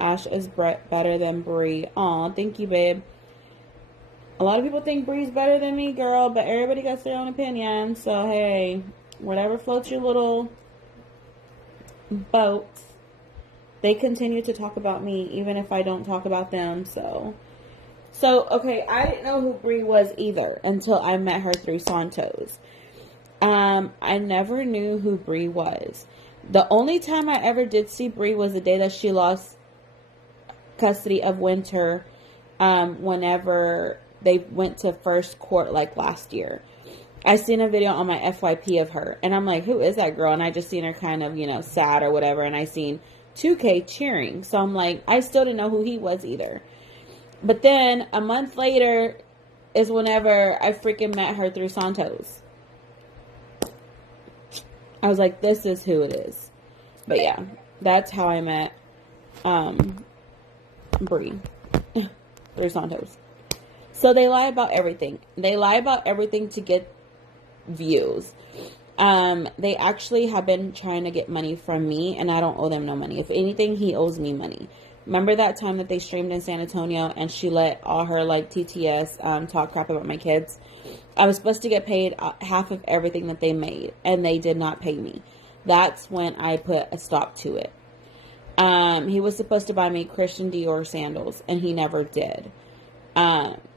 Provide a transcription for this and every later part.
Ash is better than Bri. Aw, thank you, babe. A lot of people think Bri's better than me, girl, but everybody got their own opinion. So, hey, whatever floats your little boat. They continue to talk about me even if I don't talk about them. So okay, I didn't know who Bri was either until I met her through Santos. I never knew who Bri was. The only time I ever did see Bri was the day that she lost custody of Winter, whenever they went to first court, like last year. I seen a video on my FYP of her, and I'm like, who is that girl? And I just seen her kind of, sad or whatever, and I seen 2K cheering. So I'm like, I still didn't know who he was either. But then a month later is whenever I freaking met her through Santos. I was like, this is who it is. But yeah, that's how I met Bri through Santos. So they lie about everything. They lie about everything to get views. They actually have been trying to get money from me, and I don't owe them no money. If anything, he owes me money. Remember that time that they streamed in San Antonio and she let all her like TTS talk crap about my kids? I was supposed to get paid half of everything that they made, and they did not pay me. That's when I put a stop to it. He was supposed to buy me Christian Dior sandals, and he never did.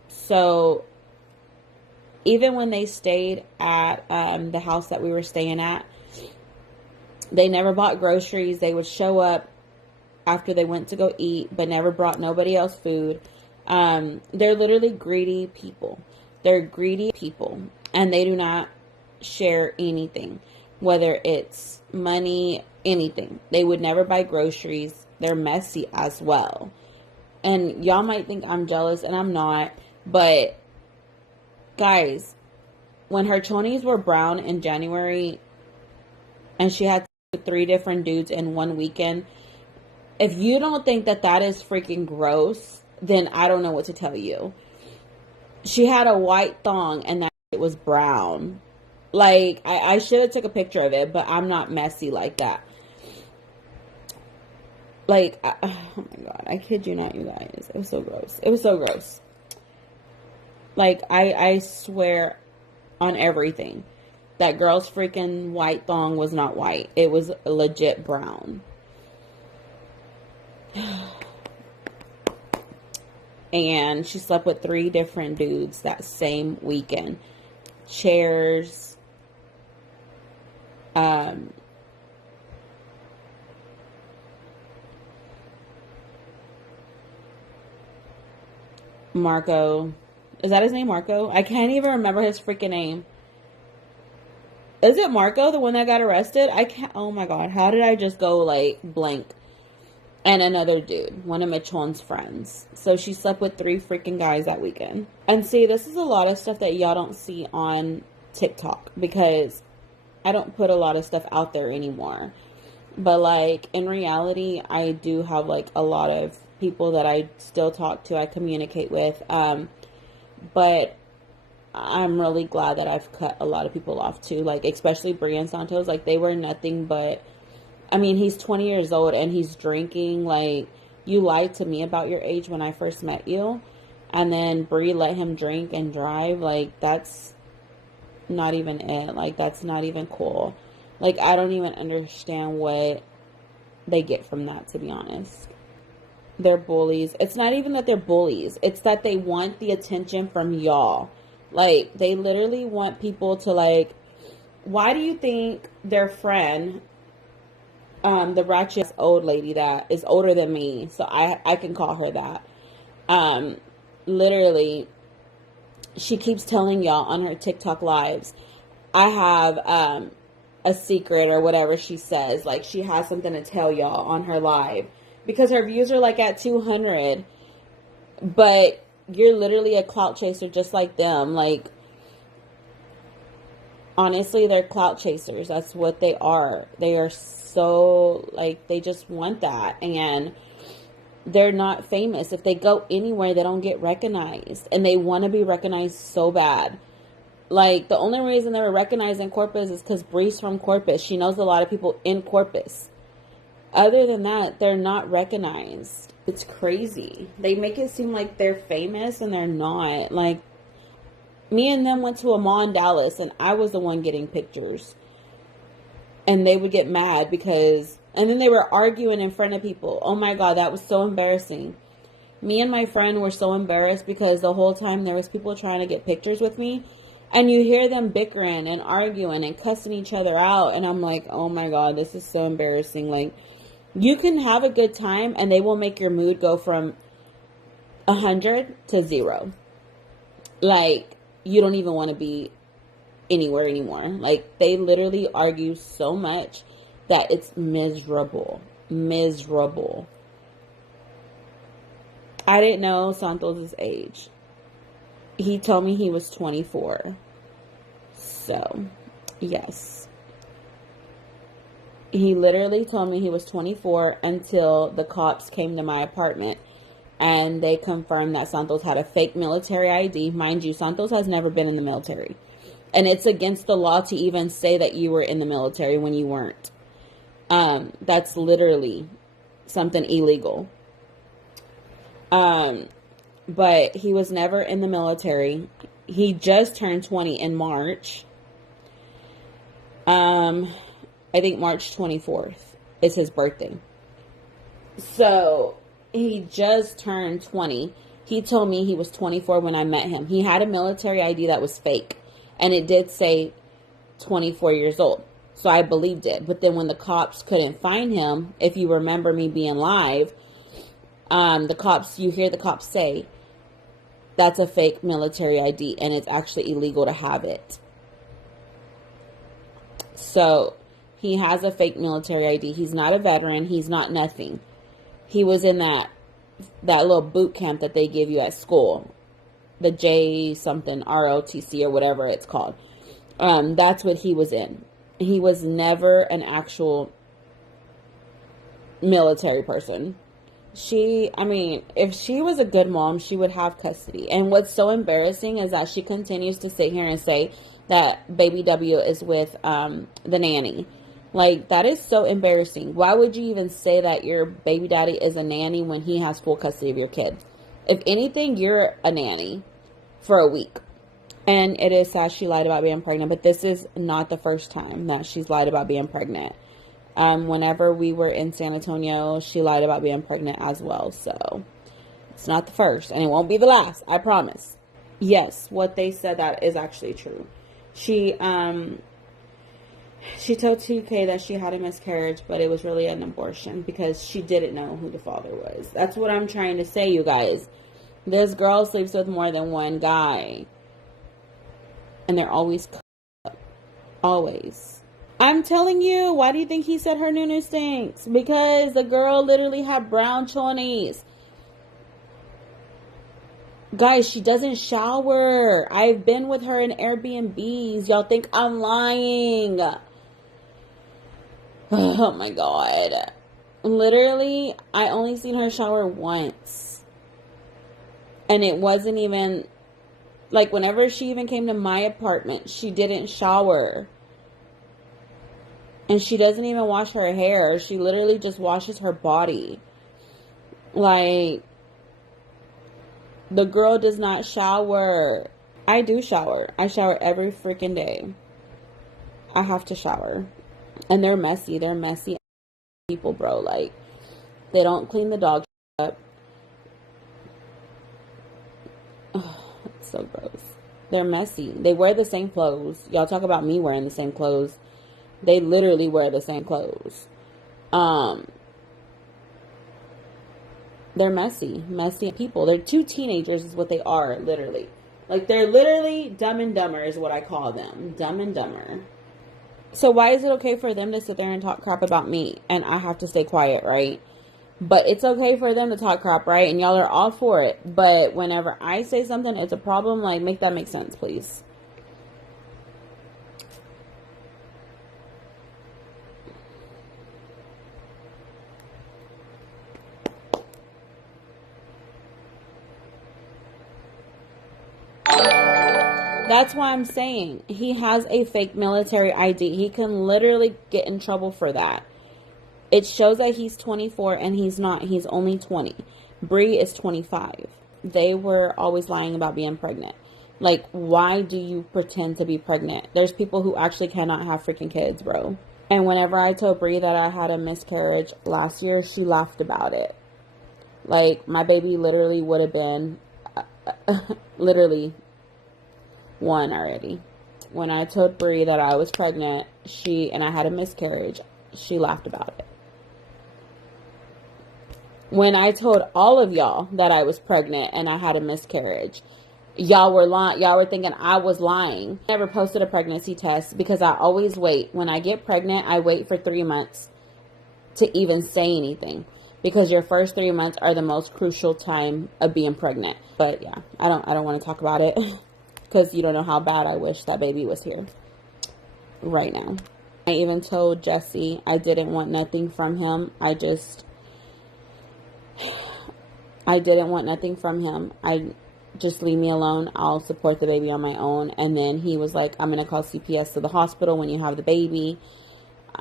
So even when they stayed at the house that we were staying at, they never bought groceries. They would show up after they went to go eat, but never brought nobody else food. They're literally greedy people. They're greedy people, and they do not share anything, whether it's money, anything. They would never buy groceries. They're messy as well. And y'all might think I'm jealous, and I'm not, but guys, when her chonies were brown in January and she had 3 different dudes in one weekend, if you don't think that that is freaking gross, then I don't know what to tell you. She had a white thong and that it was brown. Like, I should have took a picture of it, but I'm not messy like that. Like, oh my God, I kid you not, you guys. It was so gross. It was so gross. Like, I swear on everything, that girl's freaking white thong was not white. It was legit brown. And she slept with 3 different dudes that same weekend. Chairs. Marco. Is that his name, Marco? I can't even remember his freaking name. Is it Marco, the one that got arrested? I can't. Oh my God. How did I just go like blank? And another dude, one of Michonne's friends. So she slept with 3 freaking guys that weekend. And see, this is a lot of stuff that y'all don't see on TikTok, because I don't put a lot of stuff out there anymore. But like in reality, I do have like a lot of people that I still talk to, I communicate with. But I'm really glad that I've cut a lot of people off too. Like especially Bri and Santos, like they were nothing but, I mean, he's 20 years old and he's drinking. Like, you lied to me about your age when I first met you. And then Bri let him drink and drive. Like, that's not even it. Like, that's not even cool. Like, I don't even understand what they get from that, to be honest. They're bullies. It's not even that they're bullies. It's that they want the attention from y'all. Like, they literally want people to, like, why do you think their friend, the ratchet old lady that is older than me, so I can call her that, literally, she keeps telling y'all on her TikTok lives, I have a secret or whatever she says. Like, she has something to tell y'all on her live, because her views are like at 200, but you're literally a clout chaser just like them. Like, honestly, they're clout chasers. That's what they are. They are so, like, they just want that. And they're not famous. If they go anywhere, they don't get recognized. And they want to be recognized so bad. Like, the only reason they were recognized in Corpus is because Bri's from Corpus. She knows a lot of people in Corpus. Other than that, they're not recognized. It's crazy. They make it seem like they're famous and they're not. Like, me and them went to a mall in Dallas and I was the one getting pictures. And they would get mad because, and then they were arguing in front of people. Oh my God, that was so embarrassing. Me and my friend were so embarrassed because the whole time there was people trying to get pictures with me. And you hear them bickering and arguing and cussing each other out. And I'm like, oh my God, this is so embarrassing. Like, you can have a good time and they will make your mood go from 100 to 0. Like, you don't even want to be anywhere anymore. Like, they literally argue so much that it's miserable. Miserable. I didn't know Santos' age. He told me he was 24. So, yes. He literally told me he was 24 until the cops came to my apartment and they confirmed that Santos had a fake military ID. Mind you, Santos has never been in the military. And it's against the law to even say that you were in the military when you weren't. That's literally something illegal. But he was never in the military. He just turned 20 in March. I think March 24th is his birthday. So he just turned 20. He told me he was 24 when I met him. He had a military ID that was fake. And it did say 24 years old. So I believed it. But then when the cops couldn't find him, if you remember me being live, you hear the cops say, that's a fake military ID and it's actually illegal to have it. So he has a fake military ID. He's not a veteran. He's not nothing. He was in that little boot camp that they give you at school. The J something, ROTC or whatever it's called. That's what he was in. He was never an actual military person. If she was a good mom, she would have custody. And what's so embarrassing is that she continues to sit here and say that baby W is with the nanny. Like, that is so embarrassing. Why would you even say that your baby daddy is a nanny when he has full custody of your kid? If anything, you're a nanny for a week. And it is sad she lied about being pregnant, but this is not the first time that she's lied about being pregnant. Whenever we were in San Antonio, she lied about being pregnant as well. So it's not the first and it won't be the last. I promise. Yes, what they said that is actually true. She told TK that she had a miscarriage, but it was really an abortion because she didn't know who the father was. That's what I'm trying to say, you guys. This girl sleeps with more than one guy. And they're always up. Always. I'm telling you, why do you think he said her nunu stinks? Because the girl literally had brown chonies. Guys, she doesn't shower. I've been with her in Airbnbs. Y'all think I'm lying. Oh my God. Literally, I only seen her shower once. And it wasn't even, like, whenever she even came to my apartment, she didn't shower. And she doesn't even wash her hair. She literally just washes her body. Like, the girl does not shower. I do shower. I shower every freaking day. I have to shower. And they're messy. They're messy people, bro. Like, they don't clean the dog up. Oh, it's so gross. They're messy. They wear the same clothes. Y'all talk about me wearing the same clothes. They literally wear the same clothes. They're messy people. They're two teenagers is what they are, literally. Like, they're literally dumb and dumber is what I call them. Dumb and dumber. So why is it okay for them to sit there and talk crap about me and I have to stay quiet, right? But it's okay for them to talk crap, right? And y'all are all for it. But whenever I say something, it's a problem. Like, make that make sense, please. That's why I'm saying he has a fake military ID. He can literally get in trouble for that. It shows that he's 24 and he's not. He's only 20. Bri is 25. They were always lying about being pregnant. Like, why do you pretend to be pregnant? There's people who actually cannot have freaking kids, bro. And whenever I told Bri that I had a miscarriage last year, she laughed about it. Like, my baby literally would have been literally one already. When I told Bri that I was pregnant, and I had a miscarriage, she laughed about it. When I told all of y'all that I was pregnant and I had a miscarriage, y'all were lying. Y'all were thinking I was lying. I never posted a pregnancy test because I always wait. When I get pregnant, I wait for 3 months to even say anything, because your first 3 months are the most crucial time of being pregnant. But yeah, I don't want to talk about it because you don't know how bad I wish that baby was here right now. I even told Jesse I didn't want nothing from him. I didn't want nothing from him. Just leave me alone. I'll support the baby on my own. And then he was like, I'm going to call CPS to the hospital when you have the baby.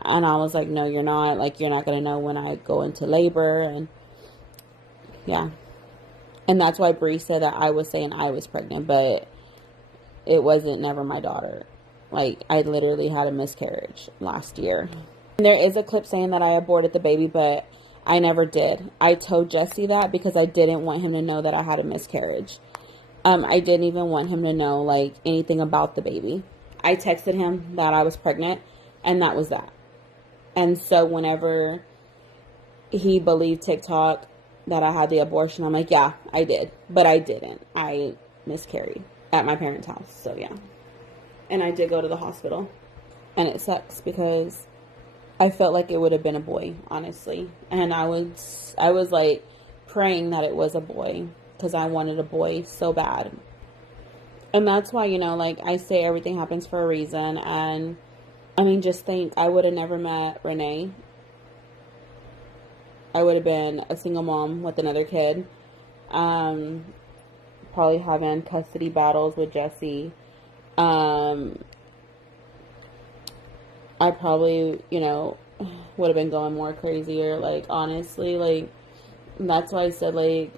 And I was like, no, you're not. Like, you're not going to know when I go into labor. And yeah. And that's why Bri said that I was saying I was pregnant, but it wasn't never my daughter. Like, I literally had a miscarriage last year. And there is a clip saying that I aborted the baby, but I never did. I told Jesse that because I didn't want him to know that I had a miscarriage. I didn't even want him to know, like, anything about the baby. I texted him that I was pregnant, and that was that. And so whenever he believed TikTok that I had the abortion, I'm like, yeah, I did. But I didn't. I miscarried at my parents' house. So, yeah. And I did go to the hospital. And it sucks because I felt like it would have been a boy, honestly. And I was like praying that it was a boy because I wanted a boy so bad. And that's why, you know, like I say, everything happens for a reason. And I mean, just think, I would have never met Renee. I would have been a single mom with another kid. Probably having custody battles with Jesse. I probably, you know, would have been going more crazier. Like, honestly, like, that's why I said, like,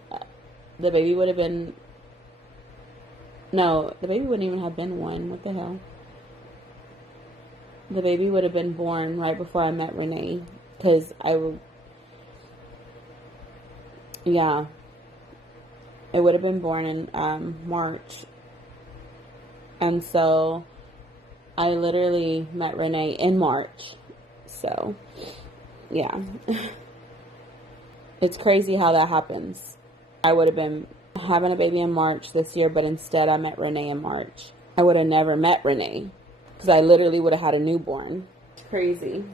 the baby would have been, no, the baby wouldn't even have been one. What the hell? The baby would have been born right before I met Renee. Because yeah. It would have been born in March. And so I literally met Renee in March. So, yeah. It's crazy how that happens. I would have been having a baby in March this year, but instead I met Renee in March. I would have never met Renee because I literally would have had a newborn. It's crazy.